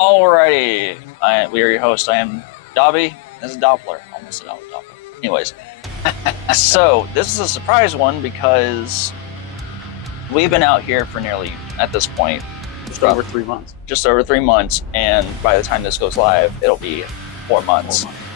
Alrighty, we are your host. I am Dobby. This is Doppler. Almost said Doppler. Anyways, so this is a surprise one because we've been out here for nearly, at this point, Just over 3 months. just over 3 months, and by the time this goes live, it'll be 4 months. 4 months.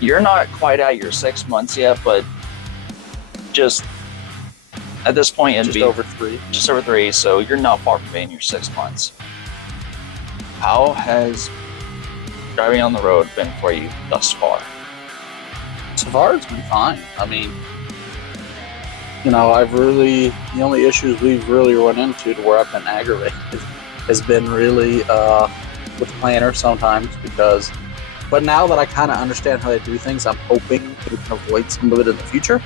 You're not quite at your 6 months yet, but just at this point, it'd Just be over 3. just over 3, so you're not far from being your 6 months. How has driving on the road been for you thus far? So far, it's been fine. I mean, the only issues we've really run into to where I've been aggravated has been really with planner sometimes but now that I kind of understand how they do things, I'm hoping we can avoid some of it in the future.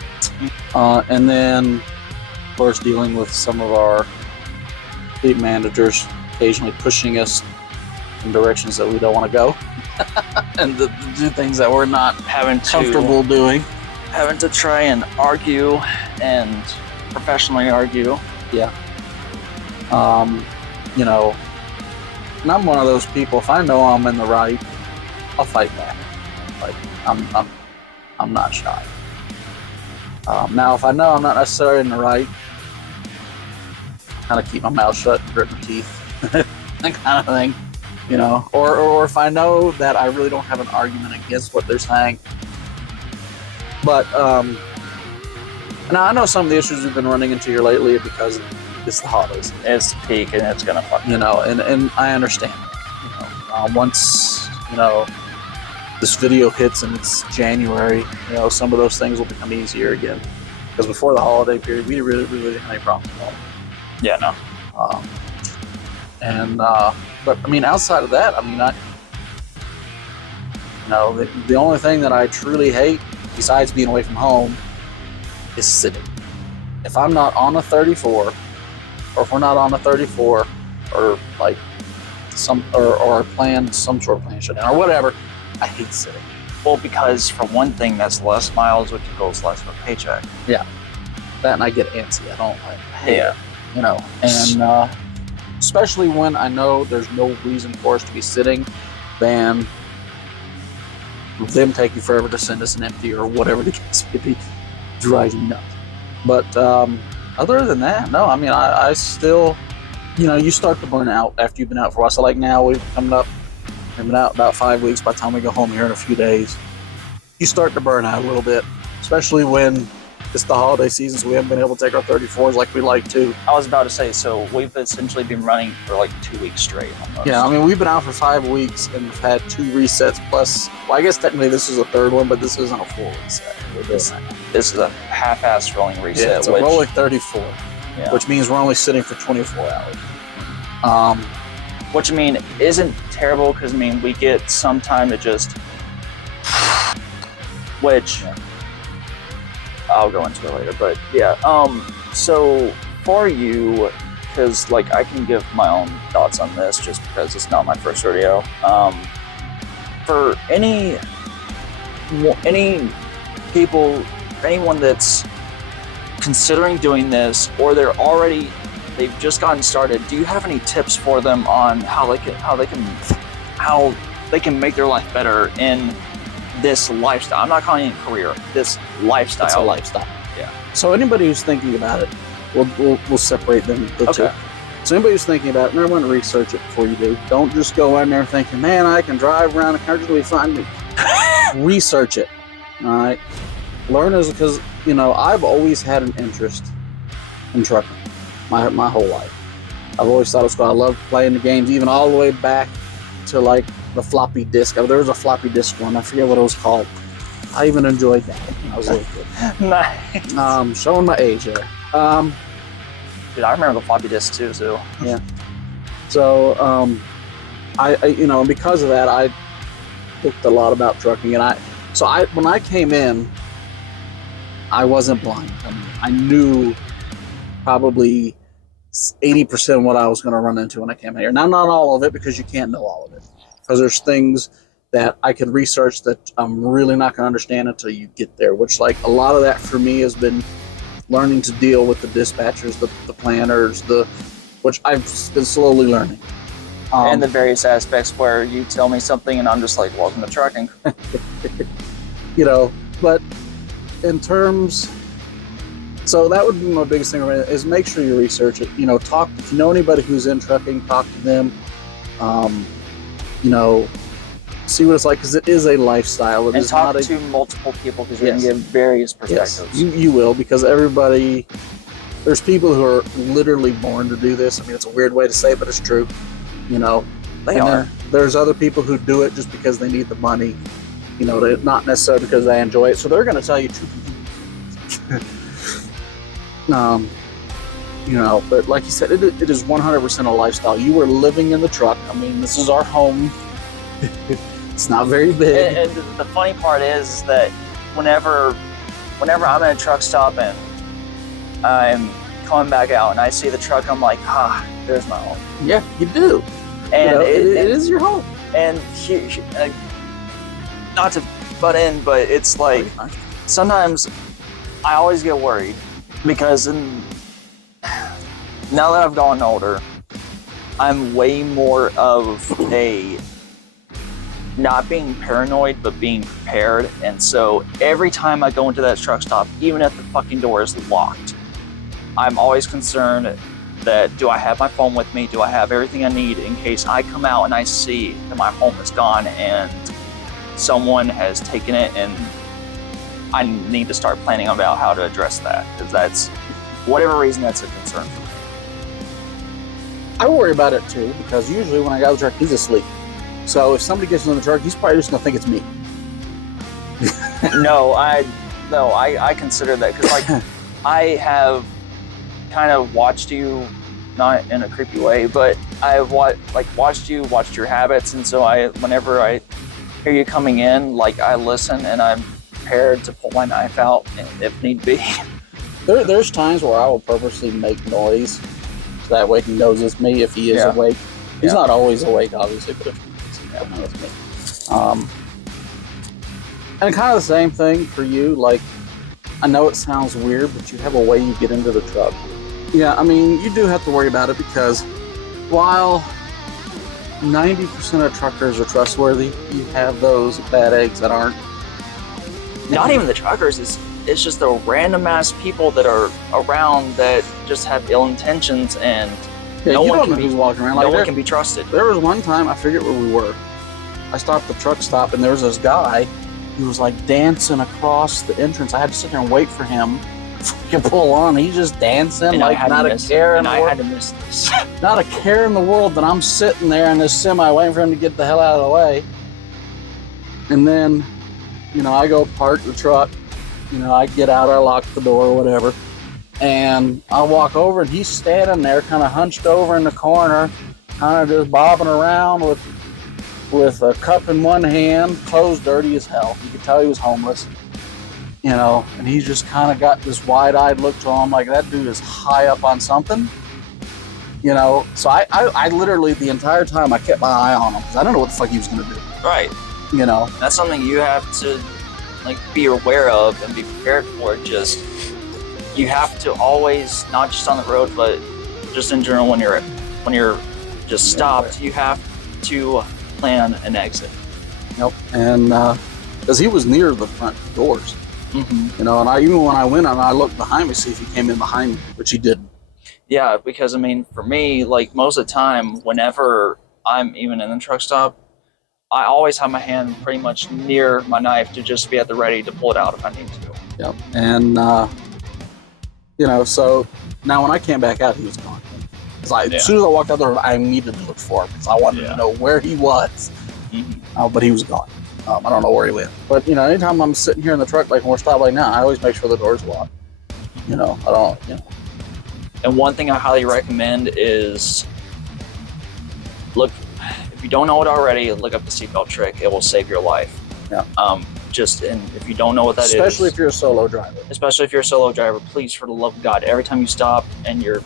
And then, of course, dealing with some of our fleet managers occasionally pushing us in directions that we don't want to go and to do things that we're not comfortable doing. Having to try and argue and professionally argue. Yeah. And I'm one of those people. If I know I'm in the right, I'll fight back. Like I'm not shy. Now, if I know I'm not necessarily in the right, kind of keep my mouth shut and grit my teeth, that kind of thing. Or if I know that I really don't have an argument against what they're saying. But now I know some of the issues we've been running into here lately are because it's the holidays. It's peak and it's gonna fuck. And I understand. Once this video hits and it's January, some of those things will become easier again. Because before the holiday period, we really didn't have any problems at all. Yeah, no. But I mean, outside of that, the only thing that I truly hate, besides being away from home, is sitting. If I'm not on a 34, or if we're not on a 34, or like or plan some sort of plan shutdown or whatever, I hate sitting. Well, because for one thing, that's less miles, which goes less per paycheck. Yeah, that, and I get antsy. I don't like. Yeah. And especially when I know there's no reason for us to be sitting, than them taking forever to send us an empty or whatever the case may be, drives me nuts. But other than that, no. I mean, I still, you start to burn out after you've been out for a while. So like now we've been out about 5 weeks. By the time we go home here in a few days, you start to burn out a little bit, especially when it's the holiday season, so we haven't been able to take our 34s like we like to. I was about to say, so we've essentially been running for like 2 weeks straight almost. Yeah, I mean, we've been out for 5 weeks and we've had 2 resets plus, well, I guess technically this is a third one, but this isn't a full reset. This is a half-assed rolling reset. Yeah, it's a rolling 34, yeah. Which means we're only sitting for 24 hours. Which, isn't terrible because, we get some time to just... Which... Yeah. I'll go into it later, but yeah. So for you, because I can give my own thoughts on this, just because it's not my first rodeo. For any people, anyone that's considering doing this, or they've just gotten started, do you have any tips for them on how they can make their life better in this lifestyle? I'm not calling it a career. This lifestyle. It's a lifestyle. Yeah. So anybody who's thinking about it, we'll separate them the Okay. two. So anybody who's thinking about it, number one, research it before you do. Don't just go in there thinking, man, I can drive around the country till we find me. Research it. All right. Learn because I've always had an interest in trucking my whole life. I've always thought it was cool. I loved playing the games, even all the way back to the floppy disk. There was a floppy disk one. I forget what it was called. I even enjoyed that when I was a little kid. Nice. Showing my age there. Dude, I remember the floppy disk too. So yeah. So I because of that, I looked a lot about trucking, and when I came in, I wasn't blind. I knew probably 80% what I was going to run into when I came here. Now, not all of it, because you can't know all of it. Because there's things that I can research that I'm really not going to understand until you get there, which a lot of that for me has been learning to deal with the dispatchers, the planners, which I've been slowly learning. and the various aspects where you tell me something and I'm just like, welcome to trucking. You know, but in terms, so that would be my biggest thing is make sure you research it. You know, talk, if you know anybody who's in trucking, talk to them. You know, see what it's like, because it is a lifestyle. It and is talk not to multiple people, because you're Yes. going to get various perspectives. Yes, you will, because everybody, there's people who are literally born to do this. I mean, it's a weird way to say it, but it's true. You know, They and are. then there's other people who do it just because they need the money. You know, not necessarily because they enjoy it. So they're going to tell you to. You know, but like you said, it is 100% a lifestyle. You are living in the truck. I mean, this is our home. It's not very big. And the funny part is that whenever I'm at a truck stop and I'm coming back out and I see the truck, I'm like, there's my home. Yeah, you do. And You know, it is your home. And not to butt in, but it's like sometimes I always get worried because now that I've gotten older, I'm way more of a not being paranoid, but being prepared. And so every time I go into that truck stop, even if the fucking door is locked, I'm always concerned that, do I have my phone with me? Do I have everything I need in case I come out and I see that my home is gone and someone has taken it, and I need to start planning about how to address that, because that's, whatever reason, that's a concern for me. I worry about it too, because usually when I got the truck, he's asleep. So if somebody gets in the truck, he's probably just gonna think it's me. No, I consider that, because like I have kind of watched you, not in a creepy way, but I've watched your habits, and so whenever I hear you coming in, like I listen and I'm prepared to pull my knife out if need be. There's times where I will purposely make noise so that way he knows it's me if he is awake. He's not always awake, obviously, but if he is, he'll know it's me. And kind of the same thing for you. Like, I know it sounds weird, but you have a way you get into the truck. Yeah, I mean, you do have to worry about it, because while 90% of truckers are trustworthy, you have those bad eggs that aren't. Not even the truckers, it's just the random ass people that are around that just have ill intentions, and no one can be walking around. No one can be trusted. There was one time, I forget where we were. I stopped the truck stop, and there was this guy who was like dancing across the entrance. I had to sit there and wait for him to pull on. He's just dancing, And like not a care in the world. I had to miss this. Not a care in the world that I'm sitting there in this semi waiting for him to get the hell out of the way. And then, you know, I go park the truck. You know, I get out, I lock the door or whatever. And I walk over, and he's standing there kind of hunched over in the corner, kind of just bobbing around with a cup in one hand, clothes dirty as hell. You could tell he was homeless. You know, and he's just kind of got this wide-eyed look to him, like that dude is high up on something. You know, so I literally, the entire time, I kept my eye on him, because I don't know what the fuck he was going to do. Right. You know? That's something you have to, like, be aware of and be prepared for. Just, you have to always, not just on the road, but just in general, when you're just stopped, you have to plan an exit. Yep. And, because he was near the front doors. Mm-hmm. You know, and even when I went and I looked behind me to see if he came in behind me, which he didn't. Yeah, because I mean, for me, like most of the time, whenever I'm even in the truck stop, I always have my hand pretty much near my knife to just be at the ready to pull it out if I need to. Yep. And, you know, so now when I came back out, he was gone. As soon as I walked out there, I needed to look for him because I wanted to know where he was. Mm-hmm. But he was gone. I don't know where he went. But, you know, anytime I'm sitting here in the truck, like when we're stopped like now, I always make sure the door's locked. You know, I don't, you know. And one thing I highly recommend is look, if you don't know it already, look up the seatbelt trick. It will save your life. Yeah. And if you don't know what that is, especially if you're a solo driver. Especially if you're a solo driver, please, for the love of God, every time you stop and you're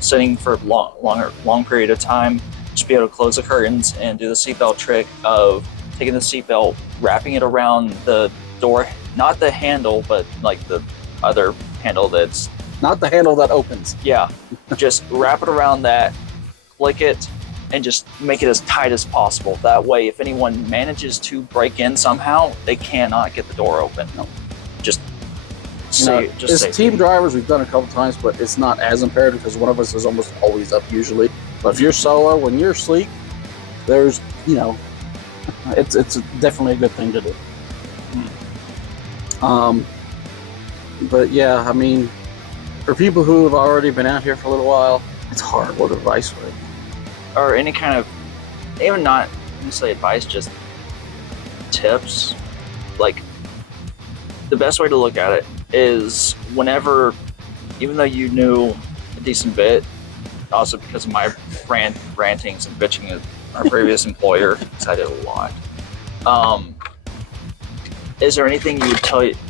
sitting for a long period of time, just be able to close the curtains and do the seatbelt trick of taking the seatbelt, wrapping it around the door, not the handle, but like the other handle that's... Not the handle that opens. Yeah, just wrap it around that, click it, and just make it as tight as possible. That way, if anyone manages to break in somehow, they cannot get the door open. No. Just As safety. team drivers, we've done it a couple times, but it's not as imperative because one of us is almost always up usually. But if you're solo, when you're asleep, there's, it's definitely a good thing to do. But yeah, I mean, for people who have already been out here for a little while, it's hard. What advice would? Or any kind of, even not necessarily advice, just tips. Like, the best way to look at it is whenever, even though you knew a decent bit, also because of my rantings and bitching at our previous employer, because I did a lot. Is there anything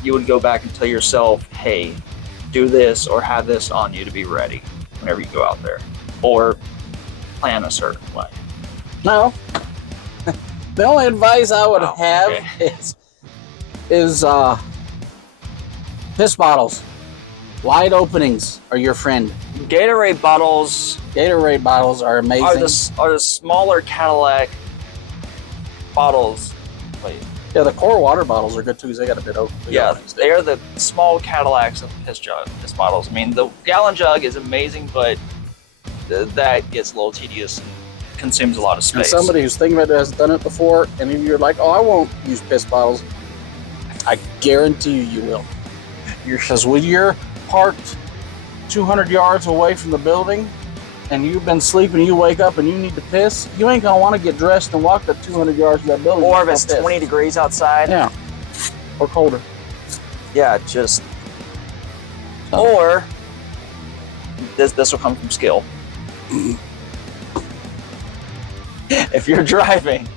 you would go back and tell yourself, hey, do this or have this on you to be ready whenever you go out there, or plan a certain way? No. The only advice I would have okay. is piss bottles. Wide openings are your friend. Gatorade bottles are amazing. Are the smaller Cadillac bottles. Wait. Yeah, the core water bottles are good too because they got a bit open. Yeah, they are the small Cadillacs of piss bottles. I mean, the gallon jug is amazing, but that gets a little tedious and consumes a lot of space. And somebody who's thinking about it has done it before, and if you're like, oh, I won't use piss bottles, I guarantee you will. Because when you're parked 200 yards away from the building, and you've been sleeping, you wake up and you need to piss, you ain't gonna want to get dressed and walk the 200 yards to that building. Or if it's 20 degrees outside. Yeah. Or colder. Yeah, just. Or this will come from skill. If you're driving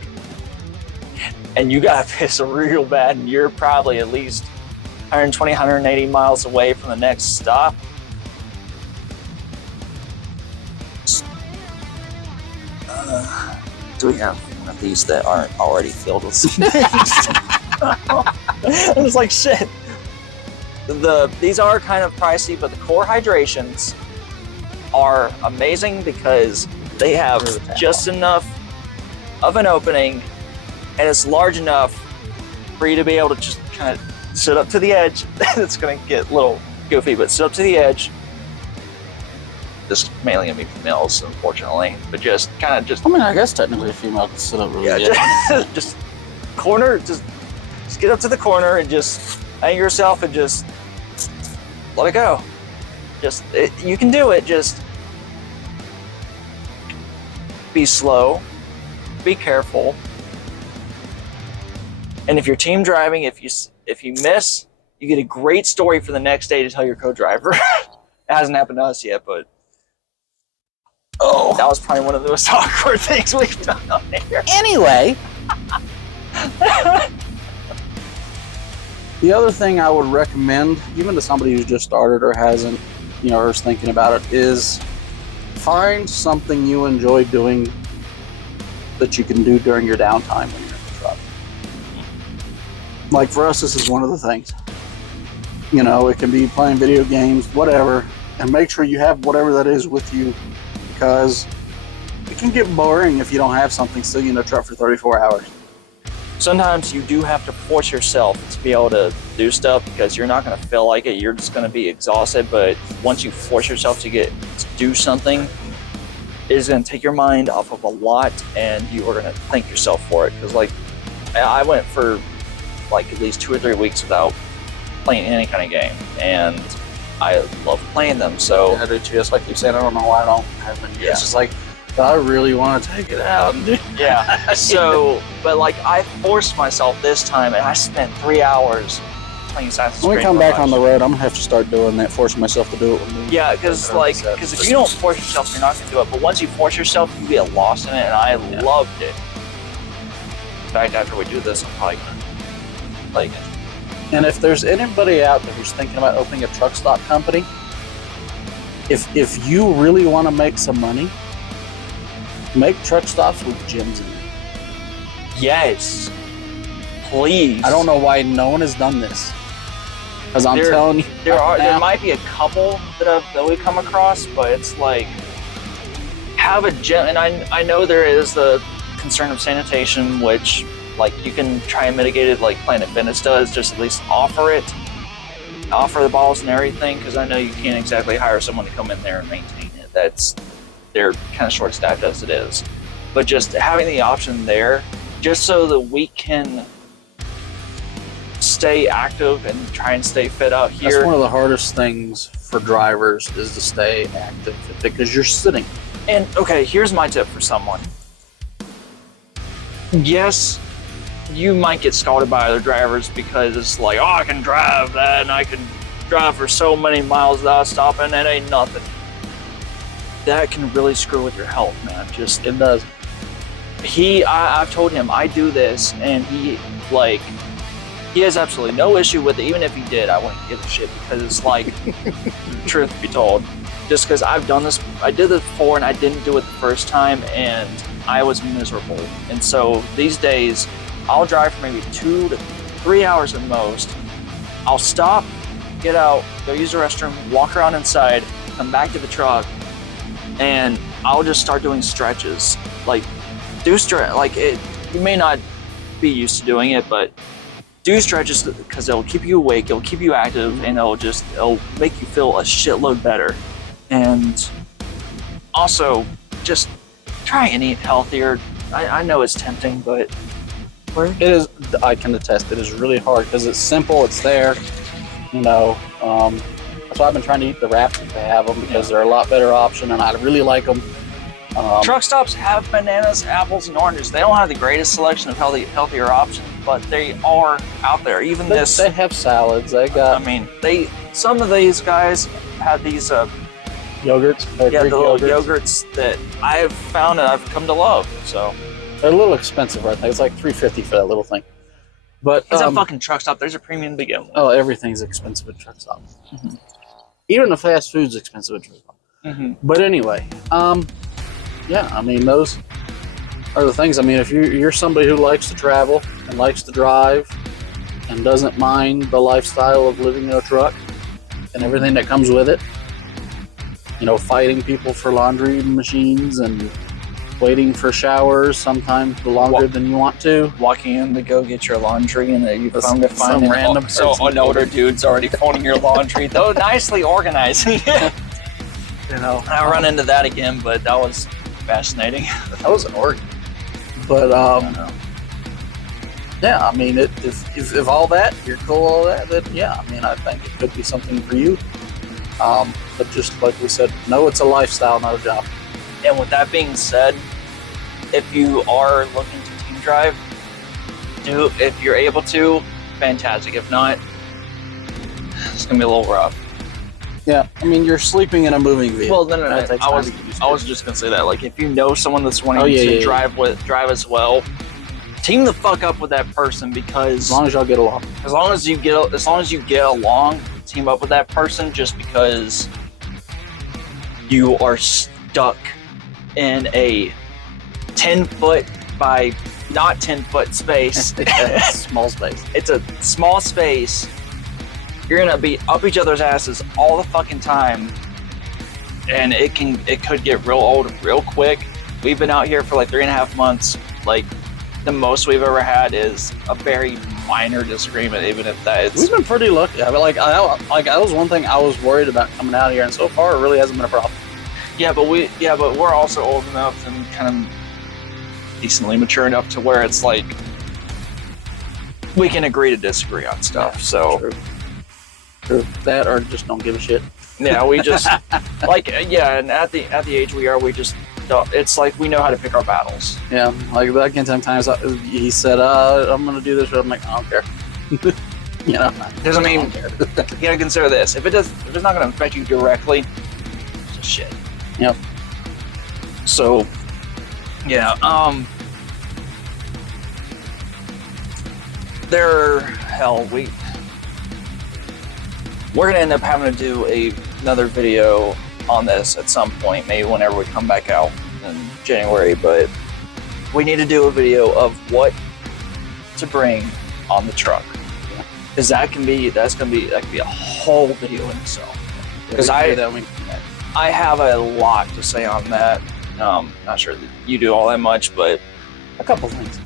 and you gotta piss real bad and you're probably at least 120, 180 miles away from the next stop, do we have one of these that aren't already filled with snakes? I was like, shit. These are kind of pricey, but the Core Hydrations are amazing because they have just enough of an opening, and it's large enough for you to be able to just kind of sit up to the edge. It's going to get a little goofy, but sit up to the edge. This is mainly going to be for males, unfortunately, but just kind of just. I mean, I guess technically a female can sit up really good. just corner, just get up to the corner and just anchor yourself and just let it go. You can do it. Just be slow, be careful, and if you're team driving, if you miss, you get a great story for the next day to tell your co-driver. It hasn't happened to us yet, but that was probably one of the most awkward things we've done on here. Anyway, the other thing I would recommend, even to somebody who's just started or hasn't, or is thinking about it, is find something you enjoy doing that you can do during your downtime when you're in the truck. Like for us, this is one of the things. It can be playing video games, whatever, and make sure you have whatever that is with you, because it can get boring if you don't have something sitting in a truck for 34 hours. Sometimes you do have to force yourself to be able to do stuff because you're not going to feel like it. You're just going to be exhausted. But once you force yourself to do something, it is going to take your mind off of a lot, and you are going to thank yourself for it. Because I went for at least 2 or 3 weeks without playing any kind of game, and I love playing them. So I do too. Just like you said, I don't know why I don't have them. Yeah. It's just like, I really want to take it out. Yeah. So, but I forced myself this time, and I spent 3 hours playing Assassin's Creed. When we come back on the road, I'm gonna have to start doing that, forcing myself to do it. Yeah, because if you don't force yourself, you're not gonna do it. But once you force yourself, you get lost in it, and I loved it. In fact, after we do this, I'm probably gonna play again. And if there's anybody out there who's thinking about opening a truck stop company, if you really want to make some money, make truck stops with gyms in it. Yes. Please. I don't know why no one has done this. Because I'm telling you, there might be a couple that we come across, but it's have a gym, and I know there is the concern of sanitation, which like you can try and mitigate it like Planet Fitness does, just at least offer the bottles and everything, because I know you can't exactly hire someone to come in there and maintain it. They're kind of short staffed as it is. But just having the option there, just so that we can stay active and try and stay fit out here. That's one of the hardest things for drivers is to stay active because you're sitting. And okay, here's my tip for someone. Yes, you might get scalded by other drivers because it's like, oh, I can drive that and I can drive for so many miles without stopping, and it ain't nothing. That can really screw with your health, man. Just It does. I've told him I do this, and he has absolutely no issue with it. Even if he did, I wouldn't give a shit, because it's like, truth be told, just because I've done this, I did this before and I didn't do it the first time, and I was miserable. And so these days, I'll drive for maybe 2 to 3 hours at most. I'll stop, get out, go use the restroom, walk around inside, come back to the truck, and I'll just start doing stretches. Like, you may not be used to doing it, but do stretches because it'll keep you awake, it'll keep you active, and it'll make you feel a shitload better. And also, just try and eat healthier. I know it's tempting, but it is. I can attest. It is really hard because it's simple. It's there. You know. So I've been trying to eat the wraps if they have them, because they're a lot better option, and I really like them. Truck stops have bananas, apples, and oranges. They don't have the greatest selection of healthier options, but they are out there. Even They have salads. They got. I mean, some of these guys have these yogurts. the little yogurts that I've found and I've come to love. So they're a little expensive, I think. It's like $3.50 for that little thing. But it's a fucking truck stop. There's a premium to begin with. Oh, everything's expensive at truck stops. Mm-hmm. Even the fast food's expensive at truck stops. Mm-hmm. But anyway, yeah, I mean, those are the things. I mean, if you're somebody who likes to travel and likes to drive and doesn't mind the lifestyle of living in a truck and everything that comes with it, you know, fighting people for laundry machines and waiting for showers, sometimes longer than you want to. Walking in to go get your laundry, and you found some random an older dude's already folding your laundry, though nicely organized. You know, I run into that again, but that was fascinating. That was an organ. But yeah, I mean, if all that, you're cool, all that, then yeah, I mean, I think it could be something for you. But just like we said, no, it's a lifestyle, not a job. And with that being said, if you are looking to team drive, if you're able to, fantastic. If not, it's gonna be a little rough. Yeah, I mean, you're sleeping in a moving vehicle. Well, no. I was just gonna say that. Like, if you know someone that's wanting to drive as well, team the fuck up with that person, because as long as y'all get along. As long as you get along, team up with that person, just because you are stuck in a 10-foot by not 10-foot space. Small space. It's a small space. You're gonna be up each other's asses all the fucking time, and it could get real old real quick. We've been out here for like 3.5 months. Like, the most we've ever had is a very minor disagreement, even if we've been pretty lucky. I mean, that was one thing I was worried about coming out here, and so far it really hasn't been a problem. Yeah, but we're also old enough and kind of decently mature enough to where it's like we can agree to disagree on stuff. Yeah, so true. That, or just don't give a shit. Yeah, we just and at the age we are, we just don't, it's like we know how to pick our battles. Yeah, like back in sometimes he said, "I'm gonna do this," but I'm like, I don't care. You know, because I mean, you gotta consider this: if it's not gonna affect you directly, it's just shit. Yep. So, yeah, we're gonna end up having to do another video on this at some point, maybe whenever we come back out in January, but we need to do a video of what to bring on the truck, because that could be a whole video in itself, because I have a lot to say on that, Not sure that you do all that much, but A couple things.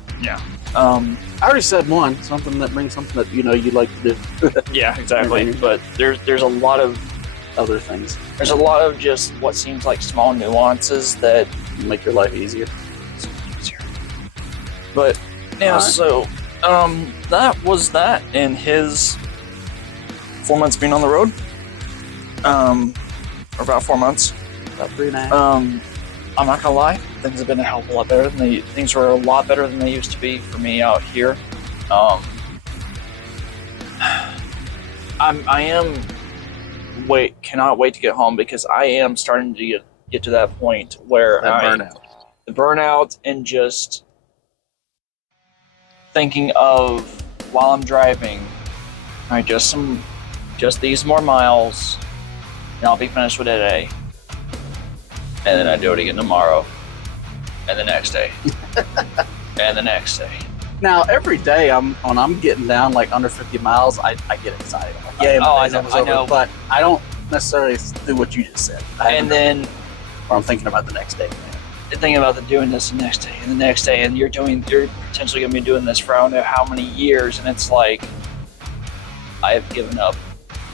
um, I already said one, something that brings something that you'd like to do. yeah, exactly. But there's a lot of Other things just what seems like small nuances that make your life easier. But yeah, Alright. so that was that in his 4 months being on the road. Or about 4 months. About 3.5. I'm not gonna lie, things have been a hell of a lot better than things were a lot better than they used to be for me out here. Cannot wait to get home because I am starting to get to that point where the burnout and just thinking of while I'm driving, all right, just these more miles, and I'll be finished with today. And then I do it again tomorrow, and the next day, and the next day. Now every day when I'm getting down like under 50 miles, I get excited. I'm like, yeah, I my day's know, almost I know. over. But I don't necessarily do what you just said. And then or I'm thinking about the next day. thinking about doing this the next day and the next day, and you're potentially going to be doing this for I don't know how many years, and it's like I have given up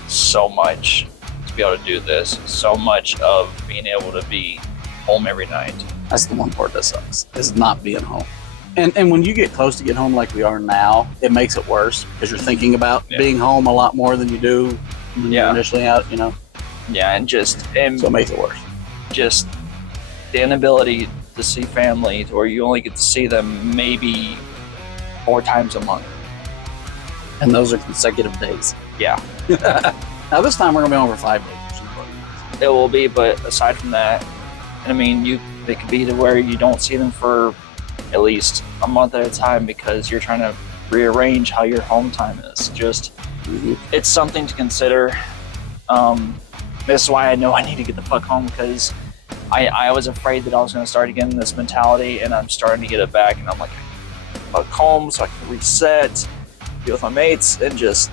so much to be able to do this, so much of being able to be home every night. That's the one part that sucks, is not being home. And when you get close to getting home like we are now, it makes it worse because you're thinking about being home a lot more than you do when you're initially out, Yeah, and So it makes it worse. just the inability to see family, or you only get to see them maybe 4 times a month. And those are consecutive days. Yeah, Now this time we're gonna be home for 5 days. Which is important. it will be, but aside from that, I mean, it could be to where you don't see them for at least a month at a time because you're trying to rearrange how your home time is. Just, it's something to consider. This is why I know I need to get the fuck home, because I was afraid that I was going to start again in this mentality, and I'm starting to get it back, and I'm like, fuck home so I can reset, be with my mates, and just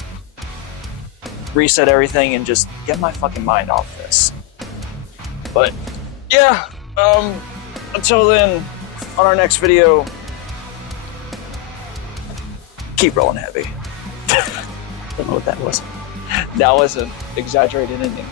reset everything and just get my fucking mind off this. But yeah, until then, on our next video, keep rolling heavy. Don't know what that was. That was an exaggerated ending.